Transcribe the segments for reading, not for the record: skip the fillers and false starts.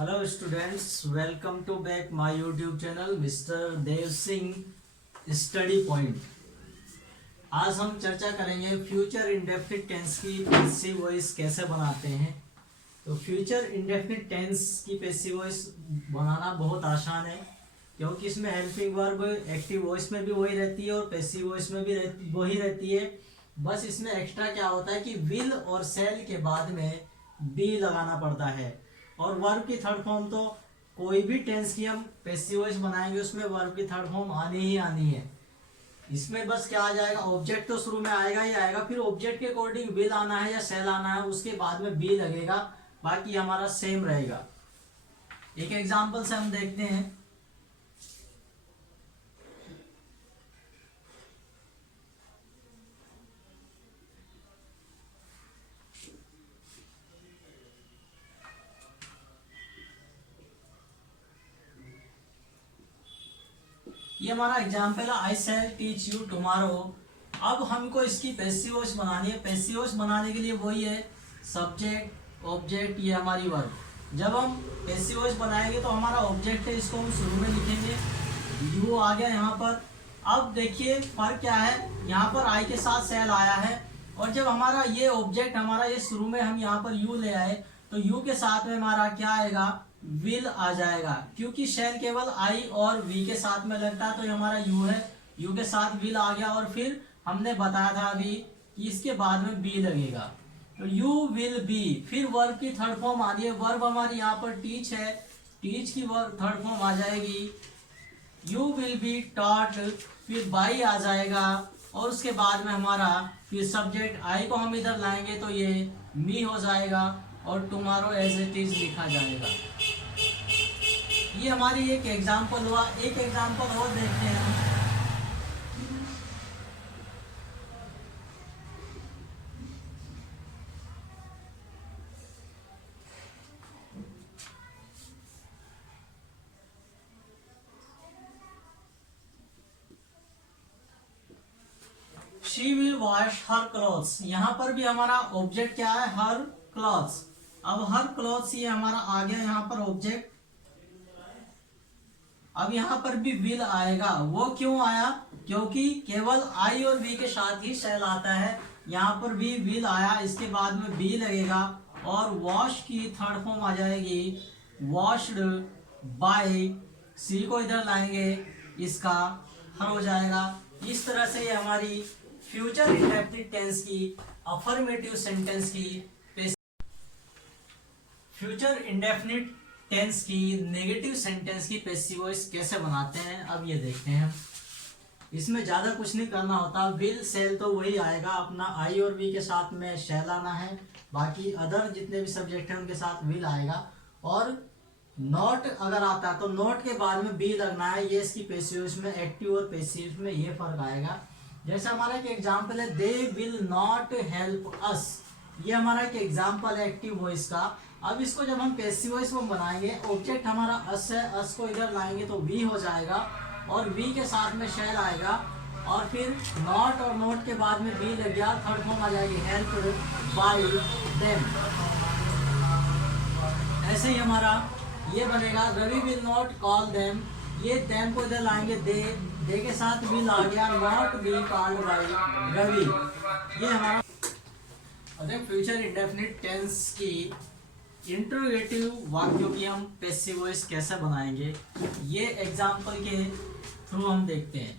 Hello students, welcome to back my YouTube channel mister Dev Singh study point. आज हम चर्चा करेंगे फ्यूचर इंडेफिनिट टेंस की पैसिव वॉइस कैसे बनाते हैं। तो फ्यूचर इंडेफिनिट टेंस की पैसिव वॉइस बनाना बहुत आसान है, क्योंकि इसमें हेल्पिंग वर्ब एक्टिव वॉइस में भी वही रहती है और पैसिव वॉइस में भी वही रहती है। बस इसमें एक्स्ट्रा क्या होता है कि विल और सेल के बाद में बी लगाना पड़ता है। और वर्ब की थर्ड फॉर्म तो कोई भी टेंस की हम पैसिव वॉइस बनाएंगे उसमें वर्ब की थर्ड फॉर्म आनी ही आनी है। इसमें बस क्या आ जाएगा, ऑब्जेक्ट तो शुरू में आएगा ही आएगा, फिर ऑब्जेक्ट के अकॉर्डिंग विल आना है या सेल आना है, उसके बाद में बी लगेगा, बाकी हमारा सेम रहेगा। एक एग्जांपल से हम देखते हैं। ये हमारा एग्जाम्पल है, आई शैल टीच यू टुमारो। अब हमको इसकी पैसिव वॉइस बनानी है। पैसिव वॉइस बनाने के लिए वही है, सब्जेक्ट ऑब्जेक्ट, ये हमारी वर्ब। जब हम पैसिव वॉइस बनाएंगे तो हमारा ऑब्जेक्ट है, इसको हम शुरू में लिखेंगे, यू आ गया यहाँ पर। अब देखिए फर्क क्या है, यहाँ पर आई के साथ सेल आया है, और जब हमारा ये ऑब्जेक्ट हमारा ये शुरू में हम यहाँ पर यू ले आए तो यू के साथ में हमारा क्या आएगा, विल आ जाएगा, क्योंकि शेल केवल आई और वी के साथ में लगता है, तो ये हमारा यू है, यू के साथ विल आ गया। और फिर हमने बताया था अभी कि इसके बाद में बी लगेगा, तो यू विल बी। फिर वर्ब की थर्ड फॉर्म आ रही है, वर्ब हमारी यहाँ पर टीच है, टीच की वर्ब थर्ड फॉर्म आ जाएगी यू विल बी टॉट। फिर बाई आ जाएगा, और उसके बाद में हमारा फिर सब्जेक्ट आई को हम इधर लाएंगे तो ये मी हो जाएगा, और टुमारो एज इट इज लिखा जाएगा। ये हमारी एक एग्जांपल हुआ। एक एग्जांपल और देखते हैं हम। She will wash her clothes. यहाँ पर भी हमारा ऑब्जेक्ट क्या है, हर क्लॉथ्स। अब हर क्लॉथ्स ये हमारा आ गया यहाँ पर ऑब्जेक्ट। अब यहाँ पर भी विल आएगा, वो क्यों आया, क्योंकि केवल आई और वी के साथ ही सेल आता है। यहाँ पर भी विल आया, इसके बाद में बी लगेगा, और वॉश की थर्ड फॉर्म आ जाएगी वॉश्ड बाय। सी को इधर लाएंगे, इसका हर हो जाएगा। इस तरह से ये हमारी फ्यूचर इंडेफिनिट टेंस की अफर्मेटिव सेंटेंस की फ्यूचर इंडेफिनिट टेंस की नेगेटिव सेंटेंस की पैसिव वॉइस कैसे बनाते हैं, अब ये देखते हैं। इसमें ज्यादा कुछ नहीं करना होता, विल सेल तो वही आएगा, अपना आई और वी के साथ में शेल आना है, बाकी अदर जितने भी सब्जेक्ट हैं उनके साथ विल आएगा। और नॉट अगर आता है तो नॉट के बाद में बी लगना है। ये इसकी पैसिव वॉइस में, एक्टिव और पैसिव में ये फर्क आएगा। जैसे हमारा एक एग्जाम्पल है, they will not help us. ये हमारा एक एग्जाम्पल है एक्टिव वॉइस का। अब इसको जब हम पैसिव वॉइस में बनाएंगे, ऑब्जेक्ट हमारा अस है, अस को इधर लाएंगे तो वी हो जाएगा, और वी के साथ में शेल आएगा, और फिर नॉट और नोट के बाद में बी लग गया, थर्ड फॉर्म आ जाएगी हेल्प बाय देम। ऐसे ही हमारा ये बनेगा, Ravi will not call them. ये देम को इधर लाएंगे, दे के साथ विल आ गया, not be called by Ravi. ये हमारा फ्यूचर इंडेफिनिट टेंस की इंट्रोगेटिव वाक्यों की हम पैसिव वॉइस कैसे बनाएंगे, ये एग्जाम्पल के थ्रू हम देखते हैं।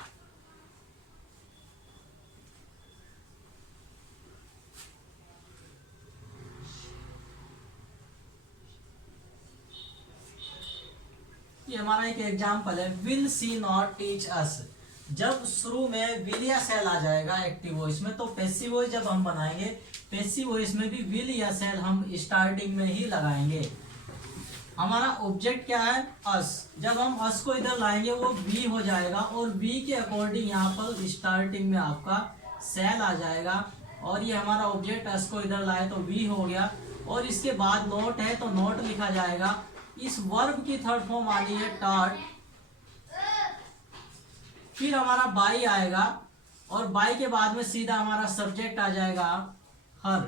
ये हमारा एक एग्जाम्पल है, will see not teach us. जब शुरू में विल या सेल आ जाएगा एक्टिव वॉइस में, तो पैसिव वॉइस जब हम बनाएंगे, पैसिव वॉइस में भी विल या सेल हम स्टार्टिंग में ही लगाएंगे। हमारा ऑब्जेक्ट क्या है, अस। जब हम अस को इधर लाएंगे वो बी हो जाएगा, और बी के अकॉर्डिंग यहाँ पर स्टार्टिंग में आपका सेल आ जाएगा, और ये हमारा ऑब्जेक्ट अस को इधर लाए तो वी हो गया, और इसके बाद नोट है तो नोट लिखा जाएगा। इस वर्ब की थर्ड फॉर्म आ रही है टॉट। फिर हमारा बाई आएगा, और बाई के बाद में सीधा हमारा सब्जेक्ट आ जाएगा हर।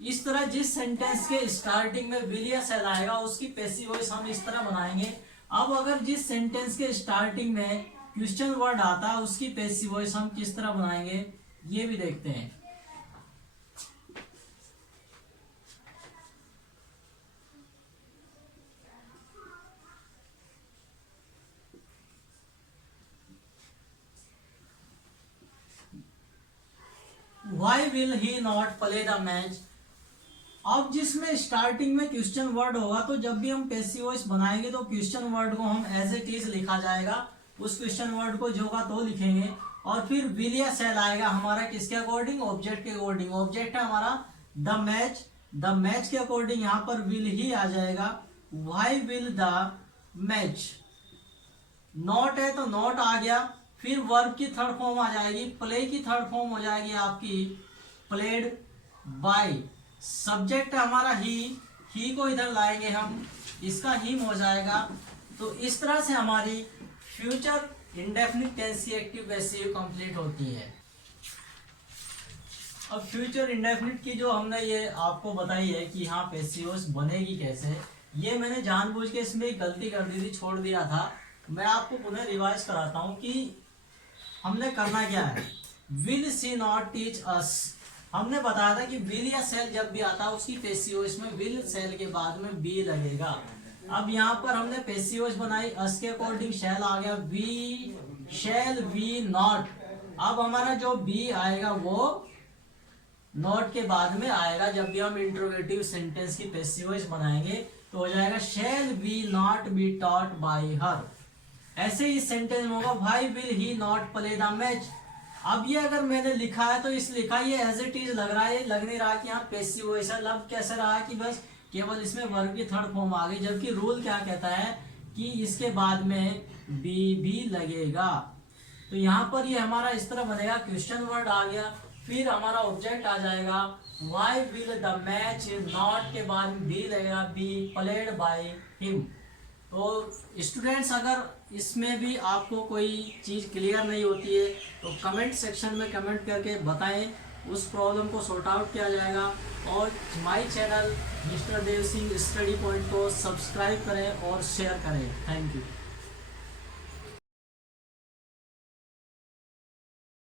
इस तरह जिस सेंटेंस के स्टार्टिंग में विल या शैल आएगा उसकी पैसिव वॉइस हम इस तरह बनाएंगे। अब अगर जिस सेंटेंस के स्टार्टिंग में क्वेश्चन वर्ड आता है उसकी पैसिव वॉइस हम किस तरह बनाएंगे ये भी देखते हैं। Why will he not play the match? अब जिसमें स्टार्टिंग में क्वेश्चन वर्ड होगा तो जब भी हम पैसिव वॉइस बनाएंगे तो क्वेश्चन वर्ड को हम एज इट इज लिखा जाएगा, उस क्वेश्चन वर्ड को जो का तो लिखेंगे। और फिर विल या शैल आएगा हमारा किसके अकॉर्डिंग, ऑब्जेक्ट के अकॉर्डिंग। ऑब्जेक्ट है हमारा द मैच, द मैच के अकॉर्डिंग यहाँ पर विल ही आ जाएगा। Why will the match, not है तो नॉट आ गया। फिर वर्ब की थर्ड फॉर्म आ जाएगी, प्ले की थर्ड फॉर्म हो जाएगी आपकी प्लेड बाय। सब्जेक्ट है हमारा ही को इधर लाएंगे हम, इसका हिम हो जाएगा। तो इस तरह से हमारी फ्यूचर इंडेफिनिट टेंस की एक्टिव पैसिव कंप्लीट होती है। अब फ्यूचर इंडेफिनिट की जो हमने ये आपको बताई है कि हाँ पैसिव बनेगी कैसे, ये मैंने जानबूझ के इसमें एक गलती कर दी थी, छोड़ दिया था। मैं आपको पुनः रिवाइज कराता हूँ कि हमने करना क्या है। Will she not teach us, हमने बताया था कि विल या सेल जब भी आता है उसकी पैसिव इसमें विल सेल के बाद में बी लगेगा। अब यहाँ पर हमने पैसिव बनाई, अस के अकॉर्डिंग शैल आ गया, वी शैल वी नॉट। अब हमारा जो बी आएगा वो नॉट के बाद में आएगा। जब भी हम इंट्रोगेटिव सेंटेंस की पैसिव बनाएंगे तो हो जाएगा shall we not be taught by her. ऐसे ही सेंटेंस में होगा why will he not play the match. अब ये अगर मैंने लिखा है तो इस लिखा ये एज इट इज लग रहा है, लग नहीं रहा कि यहाँ पैसिव वॉइस है। लब कैसे रहा कि बस केवल इसमें वर्ब की थर्ड फॉर्म आ गई, जबकि रूल क्या कहता है कि इसके बाद में बी भी लगेगा। तो यहाँ पर ये हमारा इस तरह बनेगा, क्वेश्चन वर्ड आ गया, फिर हमारा ऑब्जेक्ट आ जाएगा why will the match, not के बाद बी लगेगा, बी प्लेड बाय हिम। तो स्टूडेंट्स अगर इसमें भी आपको कोई चीज़ क्लियर नहीं होती है तो कमेंट सेक्शन में कमेंट करके बताएं, उस प्रॉब्लम को सॉर्ट आउट किया जाएगा। और my channel mister Dev Singh study point को सब्सक्राइब करें और शेयर करें। Thank you.